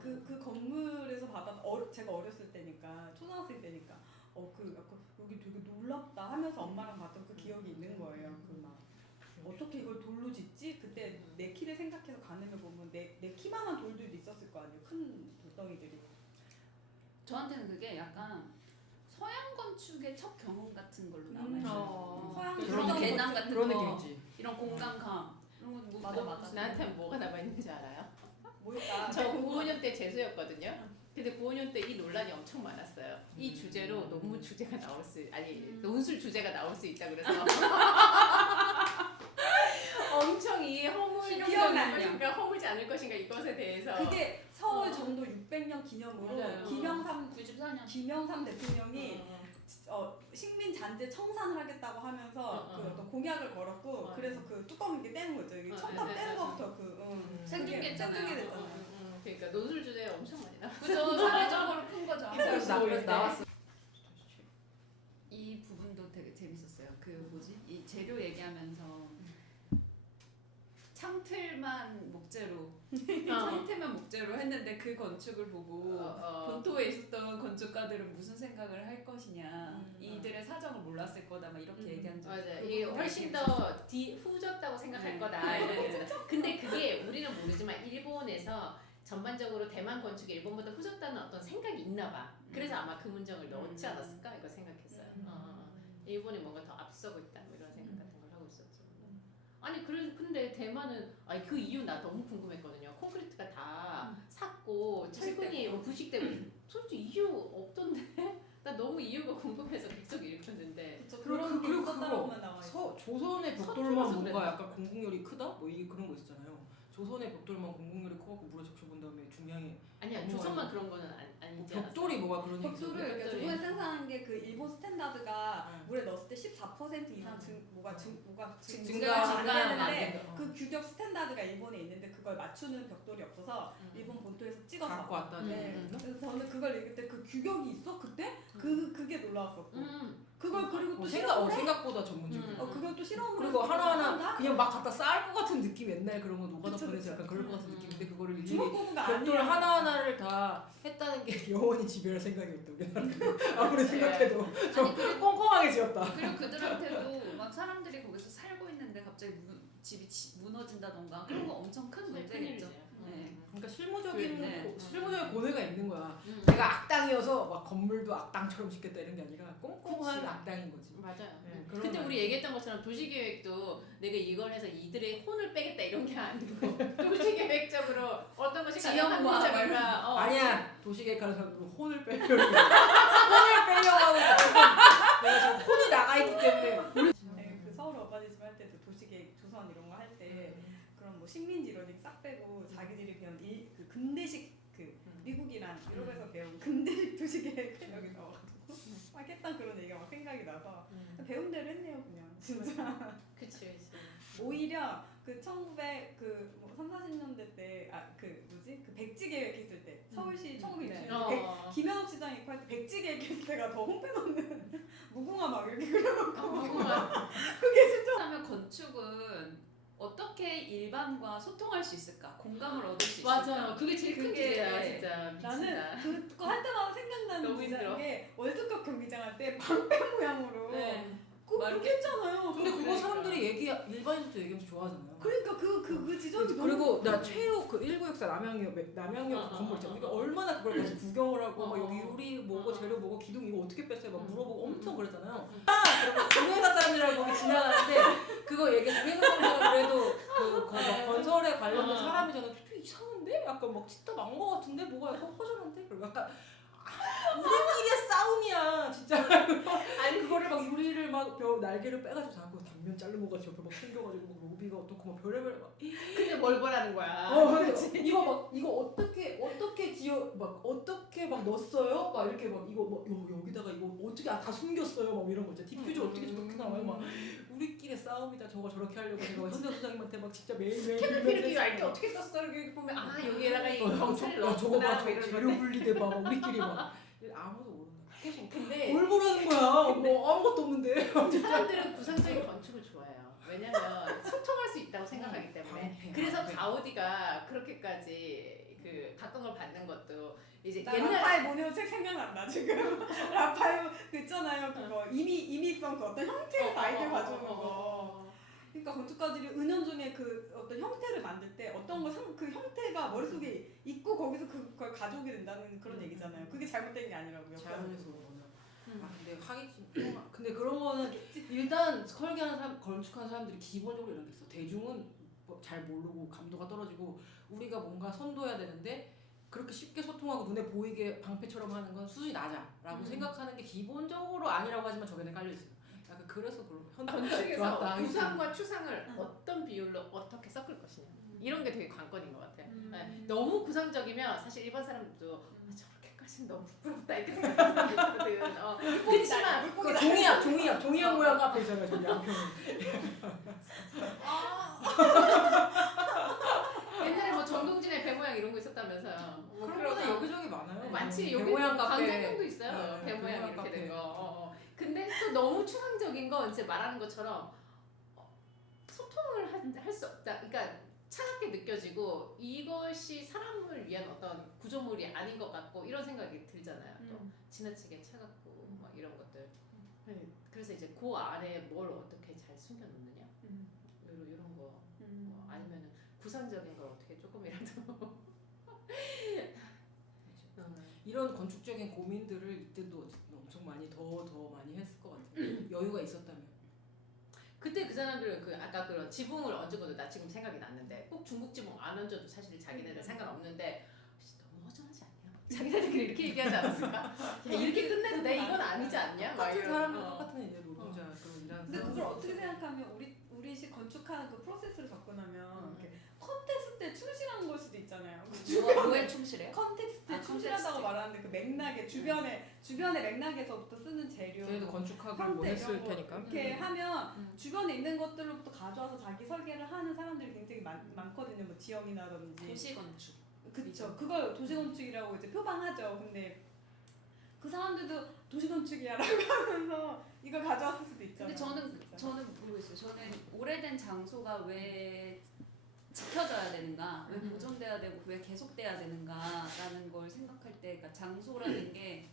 그 건물에서 받았 제가 어렸을 때니까 초등학생 때니까 그 약간 여기 되게 놀랍다 하면서 엄마랑 봤던 그 기억이 있는 거예요. 그 막 어떻게 이걸 돌로 짓지? 그때 내 키를 생각해서 가늠해 보면 내 키만한 돌들도 있었을 거 아니에요. 큰 돌덩이들이. 저한테는 그게 약간 서양 건축의 첫 경험 같은 걸로 남아있어요. 서양 그런 건축 계단 같은 그런 거, 느낌이지. 이런 공간감 이런 거 맞아. 나한테 뭐가 남아 있는지 알아요? 뭐였다. 저 95년 때 재수였거든요. 근데 95년 때 이 논란이 엄청 많았어요. 이 주제로 논문 주제가 나올 논술 주제가 나올 수 있다 그래서 엄청 이 기억나요. 것인가 허물지 않을 것인가 이것에 대해서 그게 서울 전도 600년 기념으로 맞아요. 김영삼 94년 김영삼 대통령이 식민 잔재 청산을 하겠다고 하면서 그 어떤 공약을 걸었고 그래서 그 뚜껑 이렇게 떼는 거죠. 이게 첨탑 떼는 거부터 생긴 게 있잖아요. 생긴 게 됐잖아요. 그러니까 논술 주제 엄청 많이 나왔어. 그죠. 사회적으로 큰 거죠. 그래서 나왔어. 이 부분도 되게 재밌었어요. 그 뭐지? 이 재료 얘기하면서 창틀만 목재로 창틀만 목재로 했는데 그 건축을 보고 본토에 있었던 건축가들은 무슨 생각을 할 것이냐 이들의 사정을 몰랐을 거다 막 이렇게 얘기한 적 맞아. 이게 훨씬 더 후졌다고 생각할 거다. 이런 거잖아. 근데 그게 우리는 모르지만 일본에서 전반적으로 대만 건축이 일본보다 후졌다는 어떤 생각이 있나 봐. 그래서 아마 그 문장을 넣지 않았을까 이거 생각했어요. 일본이 뭔가 더 앞서고 있다 뭐 이런 생각 같은 걸 하고 있었죠. 아니 근데 대만은 그 이유 나 너무 궁금했거든요. 콘크리트가 다 삭고 철근이 부식되고 솔직히 이유 없던데 나 너무 이유가 궁금해서 계속 읽었는데 그런 게 그리고 있었다고만 나와 있어. 조선의 벽돌만 서툴러서 뭔가 그랬나? 약간 공공열이 크다? 뭐 이게 그런 거 있잖아요. 조선의 벽돌만 공공열이 커갖고 물에 적셔본 다음에 중량이 아니야 너무 조선만 많이- 그런 거는 아니지 벽돌이 뭐가 그런 얘기 벽돌을 있었는데? 그러니까 저번에 생산한 게 그 일본 스탠다드가 응. 물에 넣었을 때 14% 이상 뭐가 증가가 증가가 안 안 되는데 되고. 그 규격 스탠다드가 일본에 있는데 그걸 맞추는 벽돌이 없어서 일본 본토에서 찍어서 갖고 왔다는 네. 음. 그래서 저는 그걸 읽을 때 그 규격이 있어 그때 그게 놀라웠었고 그걸 그리고 또 실험을 해? 생각보다 전문적이야. 그걸 또 실험을 그리고 해서 하나하나 한다? 그냥 막 갖다 쌓을 것 같은 느낌 옛날 그런 거 노가다 그쵸, 보내서 그쵸. 약간 그럴 것 같은 느낌인데 그거를 일일이 주먹고무가 벽돌 아니야. 하나하나를 다 했다는 게 영원히 지배할 생각이었다 우리나라는. 아무리 생각해도 좀 꼼꼼하게 지었다. 그리고 그들한테도 막 사람들이 거기서 살고 있는데 갑자기 집이 무너진다던가 그런 거 엄청 큰 문제겠죠. 네. 그러니까 실무적인 네. 실무적인 고뇌가 있는 거야. 음. 내가 악당이어서 막 건물도 악당처럼 짓겠다 이런 게 아니라 꼼꼼한 그치. 악당인 거지. 맞아요. 네, 그런 그때 거 우리 얘기했던 것처럼 도시계획도 내가 이걸 해서 이들의 혼을 빼겠다 이런 게 아니고 도시계획적으로 어떤 것이 지형과 가능합니까? 아니야 도시계획하는 사람들 혼을 빼려고 혼을 빼려고 하고 지금 내가 지금 혼이 나가 있기 때문에 네, 그 서울 어바니즘 할 때도 도시계획 조선 이런 거 할 때 그런 뭐 식민지 로직 싹 빼고 자기들이 배운 그 근대식 그 미국이랑 유럽에서 배운 근대식 도시계획 여기 넣어가지고 막 했던 그런 얘기가 막 생각이 나서 배운 대로 했네요 그냥 진짜. 그치. 오히려 그 1900그 3, 40년대 때 그 백지 계획했을 때 서울시 1960년대 김현업 시장 있고 할 때 백지 계획했을 때가 더 홍패놓는 무궁화 막 이렇게 그려놓고 그게 진짜 하면 건축은 어떻게 일반과 소통할 수 있을까? 공감을 얻을 수 있을까? 맞아. 그게 제일 큰 그게 주제야 진짜. 미친다. 나는 그거 할 때마다 생각나는 너무 힘들어. 디자인 게 월드컵 경기장 할 때 방패 모양으로 네. 그렇게 했잖아요. 근데 그거 그러니까. 사람들이 일반인들도 얘기하면서 좋아하잖아요. 그러니까 그 지점이 너무 그리고 나 최후 그 1964 남양역 그 건물 있잖아. 그러니까 얼마나 그걸 가서 구경을 하고 막 여기 요리 뭐고 재료 뭐고 기둥 이거 어떻게 뺐어요? 막 물어보고 엄청 그랬잖아요. 그러면 동해사 사람들이랑 거기 지나가는데 그거 얘기해서 동해사 사람들은 그래도 막 건설에 관련된 사람이잖아. 좀 이상한데? 약간 막 짓다 만 거 같은데? 뭐가 약간 허전한데? 그리고 약간 우리끼리의 싸움이야 진짜. 아니 그거를 막 유리를 막 날개를 빼가지고 다 그 단면 자른 거 같이 옆에 막 챙겨가지고 막 로비가 어떻고 막 별의별 막 근데 뭘 보라는 거야. 이거 어떻게 지어 막 어떻게 막 넣었어요? 막 이렇게 막 이거 뭐 여기다가 이거 어떻게 다 숨겼어요? 막 이런 거 있잖아. 디퓨저 어떻게 저렇게 나와요? 막 우리끼리 싸움이다. 저거 저렇게 하려고 제가 현대 소장님한테 막 진짜 매일매일 캠프 이렇게 알게 어떻게 썼어? 이렇게 보면 아 여기에다가 이 경찰을 저거 넣었구나. 봐 뭐 재료 이러는데. 분리돼 봐 우리끼리 막 아무도 모르는 근데 뭘 보라는 거야 뭐 아무것도 없는데 사람들은 구상적인 건축을 좋아해요. 왜냐면 소통할 수 있다고 생각하기 때문에. 방패, 그래서 방패. 가우디가 그렇게까지 그 각광을 받는 것도 이제 나 옛날 라파엘 모네오 책 생각난다 지금. 라파엘 그 있잖아요 그거 임의성 그 어떤 형태에서 아이디어 가져오는 거. 그러니까 건축가들이 은연중에 그 어떤 형태를 만들 때 어떤 그 형태가 머릿속에 있고 거기서 그걸 가져오게 된다는 그런 얘기잖아요. 그게 잘못된 게 아니라고요. 자연에서 오는 근데 근데 그런 거는 일단 설계하는 사람 건축하는 사람들이 기본적으로 이런 게 있어. 대중은 뭐잘 모르고 감도가 떨어지고 우리가 뭔가 선도해야 되는데 그렇게 쉽게 소통하고 눈에 보이게 방패처럼 하는 건 수준이 낮아라고 생각하는 게 기본적으로 아니라고 하지만 저게 깔려 있어요. 약간 그래서 그런 건축에서 좋았다. 구상과 추상을 어떤 비율로 어떻게 섞을 것이냐 이런 게 되게 관건인 것 같아요. 네. 너무 구상적이면 사실 일반 사람들도 저렇게까지는 너무 부끄럽다 이렇게 생각하는 사람들 있거든. 그렇지만 그 종이약 모양 앞에 있잖아요. 저기 양평. 옛날에 뭐 정동진의 배 모양 이런 거 있었다면서요. 뭐 그런 거는 여기저기 많아요. 많지. 배 여기 모양 카페. 강정동도 있어요. 네, 배 모양 모양 이렇게 카페. 된 거. 근데 또 너무 추상적인 건 이제 말하는 것처럼 소통을 할 수 없다. 그러니까 차갑게 느껴지고 이것이 사람을 위한 어떤 구조물이 아닌 것 같고 이런 생각이 들잖아요. 또 지나치게 차갑고 막 이런 것들. 그래서 이제 그 안에 뭘 어떻게 잘 숨겨놓느냐 이런 거 뭐 아니면은 구상적인 걸 어떻게 조금이라도 이런 건축적인 고민들을 이때도 엄청 많이 더 많이 했을 것 같아요. 여유가 있었다면. 그때 그 사람들은 그 아까 그런 지붕을 얹은 것도 나 지금 생각이 났는데 꼭 중국 지붕 안 얹어도 사실 자기네들 상관없는데 너무 허전하지 않냐? 자기네들끼리 이렇게 얘기하지 않았을까? 야, 이렇게 끝내도 돼 이건 아니지 않냐? 막 똑같은 이런 사람들 거. 똑같은 이제 노동자 그런 일하는 근데 사람들. 그걸 어떻게 생각하면 우리식 건축하는 그 프로세스를 겪고 나면 이렇게 컨텍스트에 충실한 걸 수도 있잖아요. 뭐에 충실해? 컨텍스트에 아, 충실하다고 컨텍스트. 말하는데 그 맥락에 주변의 맥락에서부터 쓰는 재료 걔네도 건축학을 뭐 형태 했을 이런 거 테니까. 이렇게 하면 음. 주변에 있는 것들로부터 가져와서 자기 설계를 하는 사람들이 굉장히 많거든요. 뭐 지형이라든지. 도시 건축. 그쵸. 그걸 도시건축이라고 이제 표방하죠. 근데 그 사람들도 도시건축이야라고 하면서 이걸 가져왔을 수도 있잖아요. 근데 진짜. 저는 모르겠어요. 저는 오래된 장소가 왜 지켜져야 되는가, 왜 보존돼야 되고 왜 계속돼야 되는가라는 걸 생각할 때, 그러니까 장소라는 게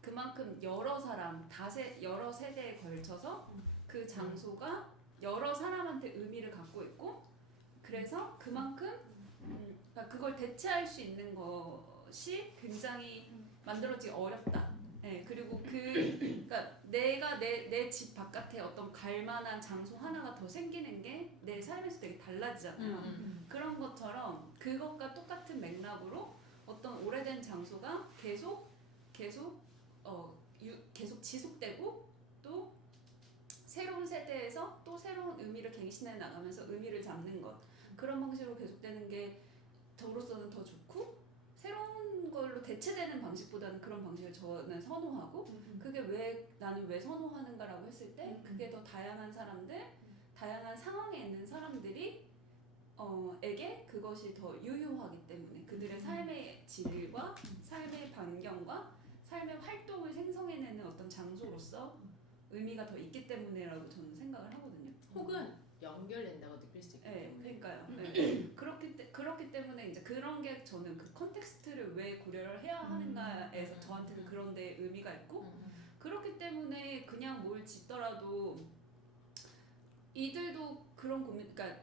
그만큼 여러 사람, 여러 세대에 걸쳐서 그 장소가 여러 사람한테 의미를 갖고 있고, 그래서 그만큼 그러니까 그걸 대체할 수 있는 것이 굉장히 만들어지기 어렵다. 네, 그리고 그러니까 내가 내 집 바깥에 어떤 갈만한 장소 하나가 더 생기는 게 내 삶에서 되게 달라지잖아요. 그런 것처럼 그것과 똑같은 맥락으로 어떤 오래된 장소가 계속 지속되고 또 새로운 세대에서 또 새로운 의미를 갱신해 나가면서 의미를 잡는 것, 그런 방식으로 계속되는 게 저로서는 더 좋고, 새로운 걸로 대체되는 방식보다는 그런 방식을 저는 선호하고, 그게 나는 왜 선호하는가라고 했을 때 그게 더 다양한 사람들, 다양한 상황에 있는 사람들이 에게 그것이 더 유효하기 때문에, 그들의 삶의 질과 삶의 반경과 삶의 활동을 생성해내는 어떤 장소로서 의미가 더 있기 때문에라고 저는 생각을 하거든요. 혹은 연결된다고 느낄 수 있기 네, 때문에. 그러니까요. 네. 그렇기 때문에 이제 그런 게 저는 그 컨텍스트를 왜 고려를 해야 하는가에서 저한테는 그런 데 의미가 있고, 그렇기 때문에 그냥 뭘 짓더라도 이들도 그런 고민, 그러니까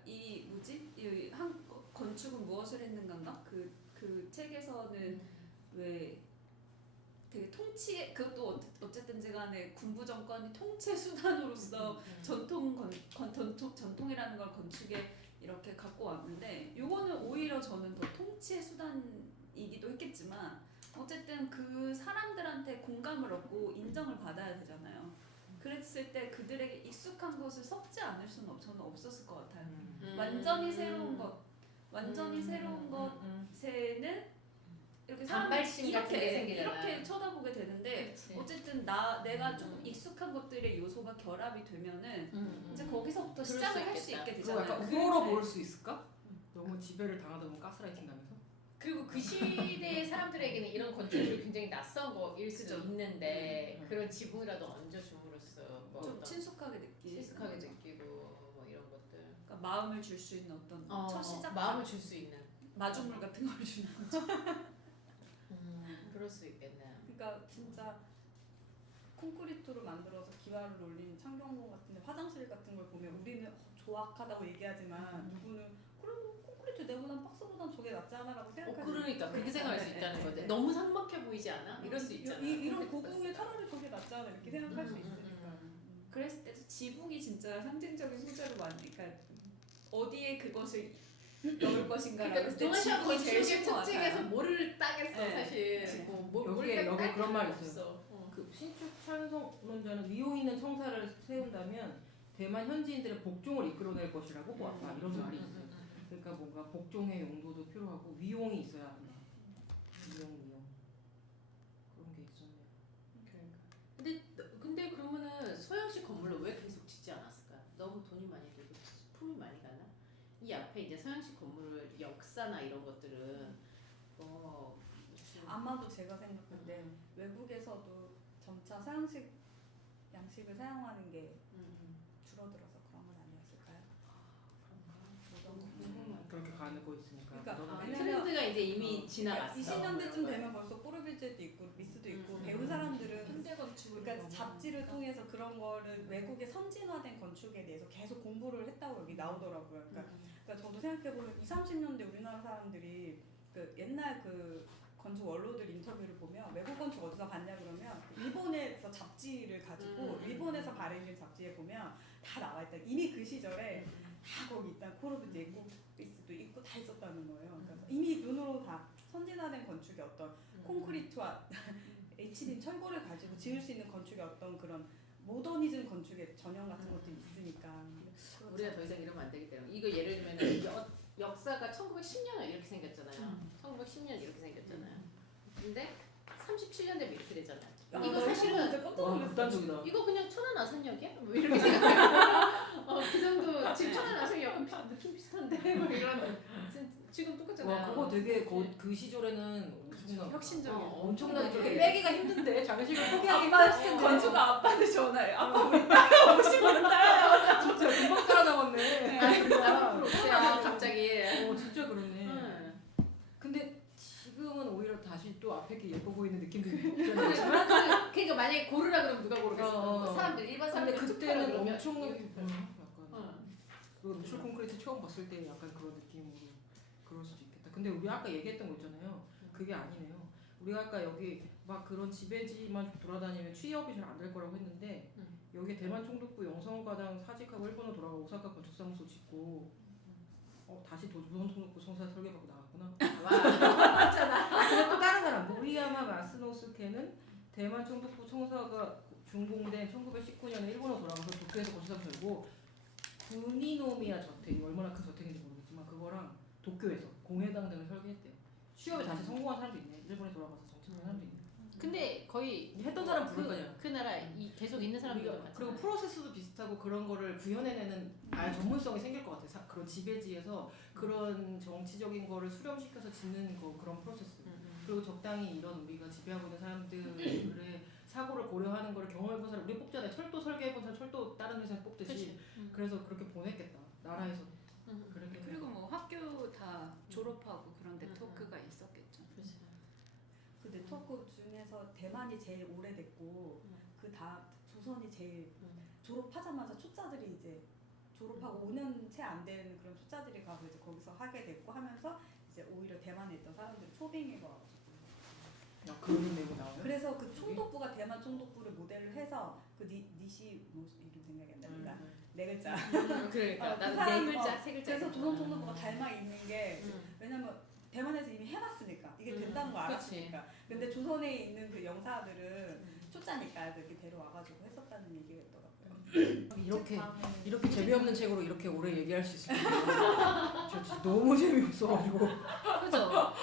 건축은 무엇을 했는가인가? 그 책에서는 왜 되게 그것도 어쨌든지 간에 군부 정권이 통치 수단으로서 전통이라는 걸 건축에 이렇게 갖고 왔는데, 요거는 오히려 저는 더 통치의 수단이기도 했겠지만 어쨌든 그 사람들한테 공감을 얻고 인정을 받아야 되잖아요. 그랬을 때 그들에게 익숙한 것을 섞지 않을 수는 저는 없었을 것 같아요. 완전히 새로운 것에는 이렇게 반발심 같은 게 생기잖아. 이렇게 쳐다보게 되는데, 그치. 어쨌든 내가 조금 익숙한 것들의 요소가 결합이 되면은 이제 거기서부터 그럴 시작을 수 할 수 있겠다. 있게 그거 되잖아요. 약간 우러러 볼 수 있을까? 너무 지배를 당하다 보면 가스라이팅 당해서? 그리고 그 시대의 사람들에게는 이런 건축물이 굉장히 낯선 거일 수도 그죠. 있는데 그런 지붕이라도 얹어줌으로써 뭐 좀 어떤 친숙하게 느끼고, 친숙하게 느끼고 뭐 이런 것들. 그러니까 마음을 줄 수 있는 어떤 첫 시작, 마음을 줄 수 있는. 마중물 같은 걸 주는 거죠. 그럴 수 있겠네. 그러니까 진짜 콘크리트로 만들어서 기와를 올린 창경궁 같은데 화장실 같은 걸 보면 우리는 조악하다고 얘기하지만 누구는 그래 콘크리트 네모난 박스보단 저게 낫지 않아라고 생각하지. 그러니까 그렇게 생각할 수 있다는 거지. 너무 삭막해 보이지 않아? 이럴 수 있잖아. 이런 고궁에 차라리 저게 낫지 않아 이렇게 생각할 수 있으니까. 그랬을 때 지붕이 진짜 상징적인 소재로 많으니까 어디에 그것을 넣을 것인가라고 그러니까 했을 때 동아시아 지붕이 제일 건축의 쉬운 것 특징에서 같아요. 뭐를 따겠어 네. 사실. 여기에 그런 말이 있어요. 없어. 그 신축 찬성론자는 위용 있는 청사를 세운다면 대만 현지인들의 복종을 이끌어낼 것이라고 보았다. 이런 말이 있어요. 그러니까 뭔가 복종의 용도도 필요하고 위용이 있어야 한다. 위용 그런 게 있었네요. 근데 그러면은 서양식 건물로 왜 계속 짓지 않았을까? 너무 돈이 많이 들고 품이 많이 가나? 이 앞에 이제 서양식 건물을 역사나 이런 것들은 무슨 아마도 제가 생각할 때 외국에서도 점차 서양식 양식을 사용하는 게 줄어들어서 그런 건 아니었을까요? 그렇게 가고 있으니까. 그러니까 트렌드가 이제 이미 지나갔어. 20년대쯤 되면 벌써 꼬르빌제도 있고 미스도 있고 배운 사람들은 현대 건축을 그러니까 잡지를 통해서 그런 거를 외국의 선진화된 건축에 대해서 계속 공부를 했다고 여기 나오더라고요. 그러니까 저도 생각해보면 20, 30년대 우리나라 사람들이 그 옛날 그 건축 원로들 인터뷰를 보면 외국 건축 어디서 봤냐 그러면 일본에서 잡지를 가지고 일본에서 발행된 잡지에 보면 다 나와 있다. 이미 그 시절에 다 거기 있다. 코르비제 있고 미스도 있고 다 있었다는 거예요. 그러니까 이미 눈으로 다 선진화된 건축의 어떤 콘크리트와 HDD 철골을 가지고 지을 수 있는 건축의 어떤 그런 모더니즘 건축의 전형 같은 것들이 있으니까. 우리가 더 이상 이러면 안 되기 때문에 이거 예를 들면 역사가 1910년 이렇게 생겼잖아요. 1910년 이렇게 생겼잖아요. 근데 37년 되면 이렇게 되잖아. 아, 이거 나 사실은 진짜 깜짝 와 놀랐어. 극단적이다. 이거 그냥 천안 아산역이야? 뭐 이렇게 생각해요. 그 정도 지금 천안 아산역 약간 느낌 비슷한데 뭐 이런 지금 똑같잖아요. 와 그거 되게 그 시절에는 엄청난 혁신적인. 엄청나게 그렇게 되게- 빼기가 힘든데 장식을 포기하기 아빠 힘들었을 텐데. 건주가 아빠한테 전화해. 아빠 우리 딸 오시면 따라요. 진짜 금방 따라잡았네. 앞으로 없어요 갑자기. 진짜 그러네. 응. 근데 지금은 오히려 다시 또 앞에 게 예뻐 보이는 느낌도 있잖아. 그러니까 만약에 고르라 그러면 누가 고르겠어? 사람들 일반 근데 사람들 그때는 그러면 엄청나게 이렇게 약간 그 노출 콘크리트 처음 봤을 때 약간 그런 느낌으로 그럴 수도 있겠다. 근데 우리 아까 얘기했던 거 있잖아요. 그게 아니네요. 우리가 아까 여기 막 그런 지배지만 돌아다니면 취업이 잘 안 될 거라고 했는데 여기 대만 총독부 영성과장 사직하고 일본으로 돌아가 오사카 건축사무소 짓고 다시 조선 총독부 성사 설계받고 나갔구나. 맞잖아. 근데 또 다른 사람 모리야마 마스노스케는 대만 총독부 청사가 중봉된 1919년에 일본으로 돌아가서 도쿄에서 건축사무소 열고 구니노미야 저택 얼마나 큰 저택인지 모르겠지만 그거랑 도쿄에서 공회당 등을 설계했대요. 취업에 다시 성공한 사람도 있네. 일본에 돌아가서 정치하는 사람도 있네. 근데 거의 했던 사람 부를 거냐? 그 나라 계속 있는 사람들도 우리가 많잖아. 그리고 프로세스도 비슷하고 그런 거를 구현해내는 아예 전문성이 생길 것 같아. 그런 지배지에서 그런 정치적인 거를 수렴시켜서 짓는 그런 프로세스. 그리고 적당히 이런 우리가 지배하고 있는 사람들의 사고를 고려하는 거를 경험해본 사람 우리 뽑잖아요. 철도 설계해본 사람 철도 다른 회사에 뽑듯이. 그래서 그렇게 보냈겠다. 나라에서. 그렇게 그리고 뭐 학교 다 졸업하고 그런 네트워크가 있었겠죠. 그렇지. 그 네트워크 중에서 대만이 제일 오래됐고 그 다음 조선이 제일 졸업하자마자 초짜들이 이제 졸업하고 5년 채 안 되는 그런 초짜들이 가서 이제 거기서 하게 됐고 하면서 이제 오히려 대만에 있던 사람들이 초빙해가 와가지고 그런 내고 나와요? 그래서 그 총독부가 대만 총독부를 모델로 해서 그 니시 뭐 이름 생각이 안 납니다. 네 글자. 그러니까 그 나도 사람, 네 글자 세 글자. 그래서 조선 총독부가 닮아 있는 게 왜냐면 대만에서 이미 해봤으니까 이게 된다는 걸 알았으니까. 근데 조선에 있는 그 영사들은 초짜니까 이렇게 데려와가지고 했었다는 얘기가 있더라고요. 이렇게 재미없는 책으로 이렇게 오래 얘기할 수 있을 저 진짜 너무 재미없어가지고. 그죠?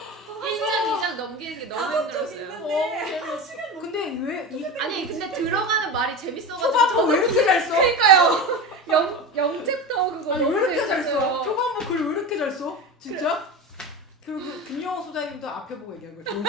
1장 2장 넘기는 게 너무 힘들었어요. 근데 왜 아니 근데 들어가는 말이 재밌어가지고 초반부 왜 이렇게 잘 써? 그러니까요. 영챕터 그거 아니 너무 왜 이렇게 잘 써? 재밌었어요. 초반부 글 왜 이렇게 잘 써? 진짜? 그리고 김영호 소장님도 앞에 보고 얘기한 거예요.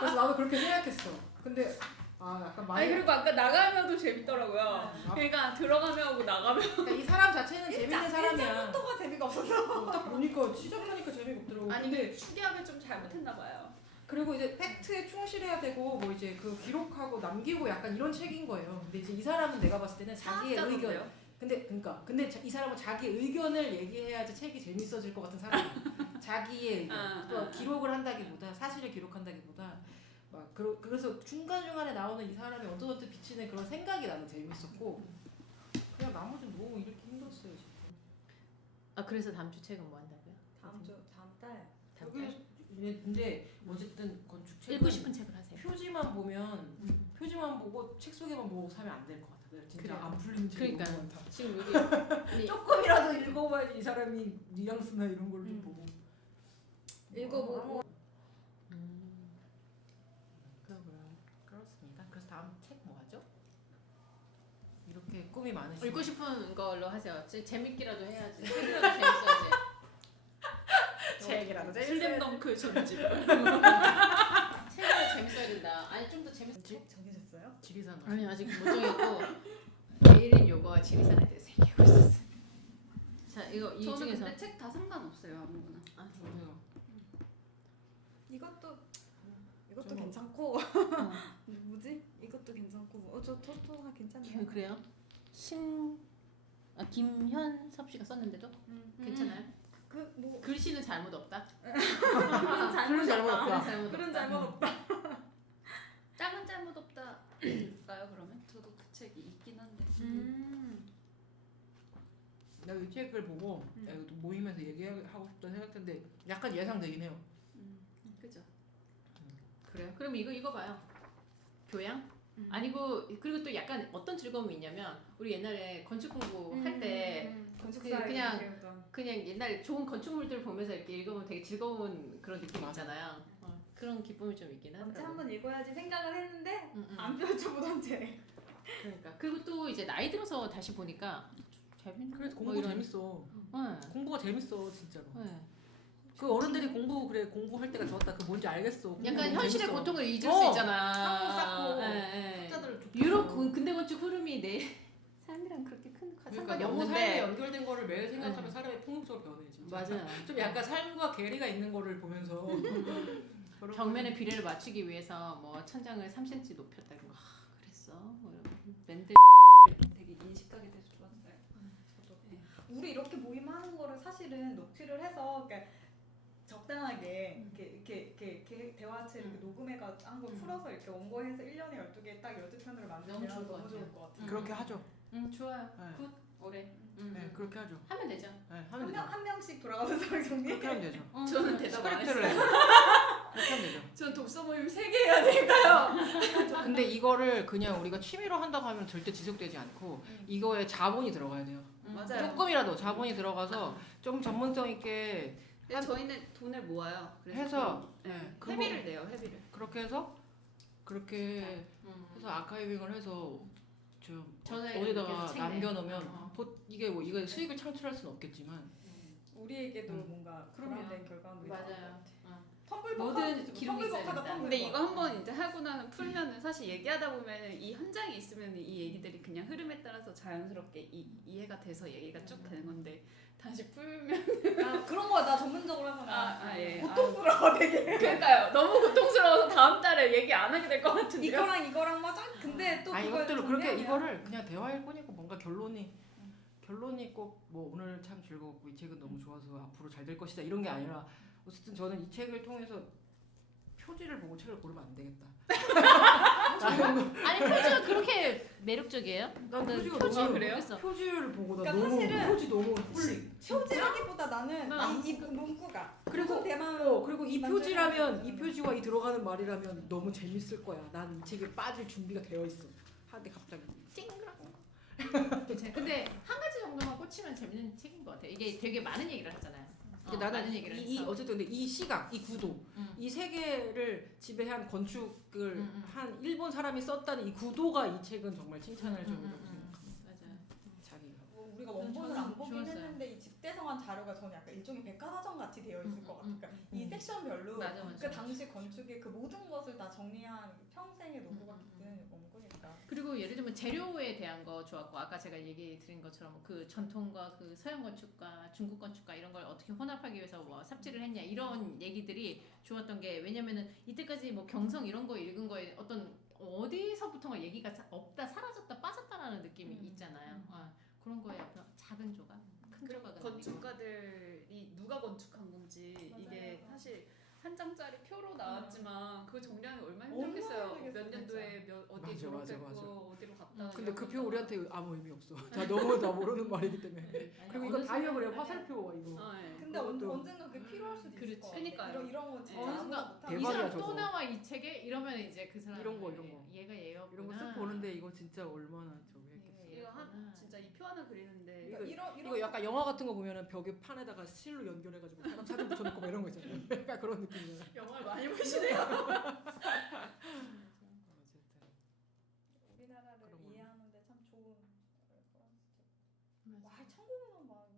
그래서 나도 그렇게 생각했어. 근데 약간 많이. 아니 그리고 아까 나가면도 재밌더라고요. 그러니까 들어가면 하고 나가면. 그러니까 이 사람 자체는 재밌는 사람이야. 또가 재미가 없어서. 딱 보니까 시작하니까 재미가 없더라고. 아니 근데 추기압을 좀 잘못했나 봐요. 그리고 이제 팩트에 충실해야 되고 뭐 이제 그 기록하고 남기고 약간 이런 책인 거예요. 근데 이제 이 사람은 내가 봤을 때는 자기의 의견. 근데 이 사람은 자기 의견을 얘기해야지 책이 재밌어질 것 같은 사람이야. 자기의 의견. 또 기록을 한다기보다 사실을 기록한다기보다 막 그래서 중간 중간에 나오는 이 사람이 언뜻 비치는 그런 생각이 나는 재밌었고 그냥 나머지는 너무 읽기 힘들었어요. 진짜. 그래서 다음 주 책은 뭐 한다고요? 다음 달. 근데 어쨌든 건축 책 읽고 싶은 책을 하세요. 표지만 보고 책 속에만 보고 사면 안 될 것 같아. 진짜 그래요. 안 풀리는 책이 그러니까. 너무 많다. 지금 여기 조금이라도 읽어봐야지 이 사람이 뉘앙스나 이런 걸 좀 보고 읽어보고. 그렇습니다. 그래서 다음 책 뭐 하죠? 이렇게 꿈이 많으시죠? 읽고 싶은 걸로 하세요. 재밌기라도 해야지. 책이라도 재밌어야지. 책이라도 슬램덩크 전집. 책이라도 재밌어야 된다. 아니 좀 더 재밌어. 정해졌어요? 지리산 아니 아직 못 정했고 내일은 요거와 지리산에 대해서 얘기하고 있었어요. 자 이거 이 저는 중에서 근데 책 다 상관없어요 아무거나. 좋아요. 이것도 저는- 괜찮고 뭐지? 이것도 괜찮고 저 토토가 괜찮네요. 그래요? 김현섭 씨가 썼는데도 괜찮아요? 그뭐 글씨는 잘못 없다. 그런 잘못 없다. 그런 잘못 없다. 짝은 잘못 없다일까요 그러면? 저도 그 책이 있긴 한데. 내가 이 책을 보고 내가 또 모임에서 얘기하고 싶다 생각했는데 약간 예상되긴 해요. 그죠. 그래요? 그럼 이거 읽어봐요. 교양? 아니고 그리고 또 약간 어떤 즐거움이 있냐면 우리 옛날에 건축 공부할 때 그냥 옛날 좋은 건축물들 보면서 이렇게 읽으면 되게 즐거운 그런 느낌 있잖아요. 그런 기쁨이 좀 있긴 언제 하더라고요. 한번 읽어야지 생각을 했는데 음. 안 펼쳐보던 채. 그러니까 그리고 또 이제 나이 들어서 다시 보니까 재밌는 그래 뭐 공부 이런- 재밌어. 네. 공부가 재밌어 진짜로. 네. 그 어른들이 공부할 때가 좋았다. 그 뭔지 알겠어. 공부 약간 너무 현실의 재밌어. 고통을 잊을 어, 수 있잖아. 한국 쌓고 예, 예. 학자들 좋다. 유럽 근대 건축 흐름이 내 삶이랑 그렇게 큰 그러니까 상관이 너무 삶에 없는데 연결된 거를 매일 생각하면 사람이 폭력적으로 변해 진짜. 맞아요. 좀 약간 삶과 괴리가 있는 거를 보면서 그런 벽면의 비례를 맞추기 위해서 뭐 천장을 3cm 높였다 이런 거 그랬어. 뭐 이런 맨들 되게 인식하게 돼서 좋았어요. 저도. 우리 이렇게 모임하는 거를 사실은 녹취를 해서 그러니까 적당하게 이렇게 대화체 이렇게 녹음해가 한 걸 풀어서 이렇게 원고해서 1년에 12개 딱 연습편으로 만들면 너무 좋을 것 너무 좋을 같아요. 것 같아요. 그렇게 하죠. 좋아요. 네. 굿 올해 네, 그렇게 하죠. 하면 되죠. 네, 하면 되죠. 한 명씩 돌아가면서 정리. 그렇게 하면 되죠. 저는 대답 안 스크립트를 했어요. 내죠. 그렇게 하면 되죠. 전 독서 모임 3개 해야 될까요? 근데 이거를 그냥 우리가 취미로 한다고 하면 절대 지속되지 않고 이거에 자본이 들어가야 돼요. 맞아요. 조금이라도 자본이 들어가서 좀 전문성 있게 근데 저희는 돈을 모아요. 그래서 해서 네. 그거- 회비를 내요. 회비를. 그렇게 해서 그렇게 해서 아카이빙을 해서 좀 전에 어디다가 이렇게 책 남겨놓으면 내. 이게 뭐 이거 수익을 창출할 수는 없겠지만 우리에게도 음. 뭔가 그럼요. 보람된 결과물이 맞아요. 텀블벅 기록이 있어야 된다. 근데 이거 한번 이제 하고 나면 풀면은 사실 얘기하다 보면은 이 현장에 있으면 이 얘기들이 그냥 흐름에 따라서 자연스럽게 이해가 돼서 얘기가 쭉 되는 건데 다시 풀면 그런 거 나 전문적으로 해서 예. 고통스러워 되게. 그러니까요. 너무 고통스러워서 다음 달에 얘기 안 하게 될 것 같은데요. 이거랑 맞아? 근데 또 그걸 이것들을 그렇게 정리하면 이거를 그냥 대화일 뿐이고 뭔가 결론이 꼭 뭐 오늘 참 즐거웠고 이 책은 너무 좋아서 앞으로 잘 될 것이다 이런 게 아니라 어쨌든 저는 이 책을 통해서 표지를 보고 책을 고르면 안 되겠다. 아니 표지가 그렇게 매력적이에요? 난 표지가 표지 너무 그래요? 표지를 보고 나 그러니까 너무 사실은 표지 너무 홀리. 표지라기보다 나는 난 이 문구가 그리고 대만 그리고 이 만들어야 표지라면 이 되는 표지와 이 들어가는 말이라면 너무 재밌을 거야. 난 이 책에 빠질 준비가 되어 있어. 하는데 갑자기 찡그랑. 괜찮아요. 근데 한 가지 정도만 꽂히면 재밌는 책인 것 같아요. 이게 되게 많은 얘기를 하잖아요. 근데 나는 많은 얘기를 이 해서. 어쨌든 근데 이 시각, 이 구도, 이 세계를 지배한 건축을 한 일본 사람이 썼다는 이 구도가 이 책은 정말 칭찬할 점이라고 생각합니다. 맞아요. 자기가. 우리가 원본을 안 보긴 좋았어요. 했는데 이 집대성한 자료가 저는 약간 일종의 백과사전 같이 되어 있을 것 같아요. 그러니까 이 섹션별로 맞아. 그 당시 건축의 그 모든 것을 다 정리한 평생의 노고가 깃든 원고니까. 그리고 예를 들면 재료에 대한 거 좋았고 아까 제가 얘기 드린 것처럼 그 전통과 그 서양 건축과 중국 건축과 이런 걸 어떻게 혼합하기 위해서 뭐 삽질을 했냐 이런 얘기들이 좋았던 게 왜냐면은 이때까지 뭐 경성 이런 거 읽은 거에 어떤 어디서부터가 얘기가 없다 사라졌다 빠졌다라는 느낌이 있잖아요. 그런 거에 어떤 작은 조각, 큰 그리고 조각은 건축가들이 누가 건축한 건지 이게 맞아요. 사실 한 장짜리 표로 나왔지만 그거 정리하는 게 얼마나 얼마나 힘들겠어요. 힘들겠어요, 몇 년도에 어디에 맞아, 졸업했고 맞아. 어디로 갔다. 근데 그 표 우리한테 아무 의미 없어. 자 너무 다 모르는 말이기 때문에. 그리고 이거 다 잃어버려. 화살표 이거. 근데 그것도- 언젠가 그게 필요할 수도 있을 그렇지. 것 같아. 그러니까요. 이런 거 네. 진짜 어느 아무나 순간 못하는 이 대박이야, 사람 저거. 또 나와 이 책에 이러면 이제 그 사람 이런 거. 얘가 얘였구나. 이런 거 쓱 보는데 이거 진짜 얼마나 저기 했겠어. 이거 한 진짜 이 표 하나 그리는데 그러니까 이거 약간 영화 같은 거 보면은 벽에 판에다가 실로 연결해가지고 사람 사진 붙여놓고 막 이런 거 있잖아요. 약간 그런 느낌이야. 영화를 많이 보시네요. 어쨌든. 우리나라를 그런 걸로. 이해하는데 참 좋은 맞아. 와 천공이란 말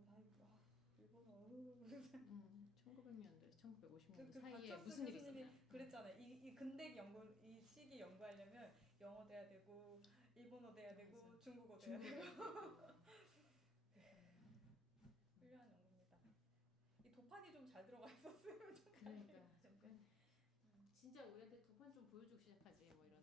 일본어 1900년대, 1950년대 그 사이에 박철수 무슨 일이 교수님이 있었나? 그랬잖아요. 이 근대기 연구 이 시기 연구하려면 영어 돼야 되고 일본어 돼야 되고 중국어 돼야 되고 훌륭한 연구입니다. 이 도판이 좀 잘 들어가 있었으면 좋겠어요. 그러니까 진짜 우리한테 도판 좀 보여주기 시작하지 뭐 이런.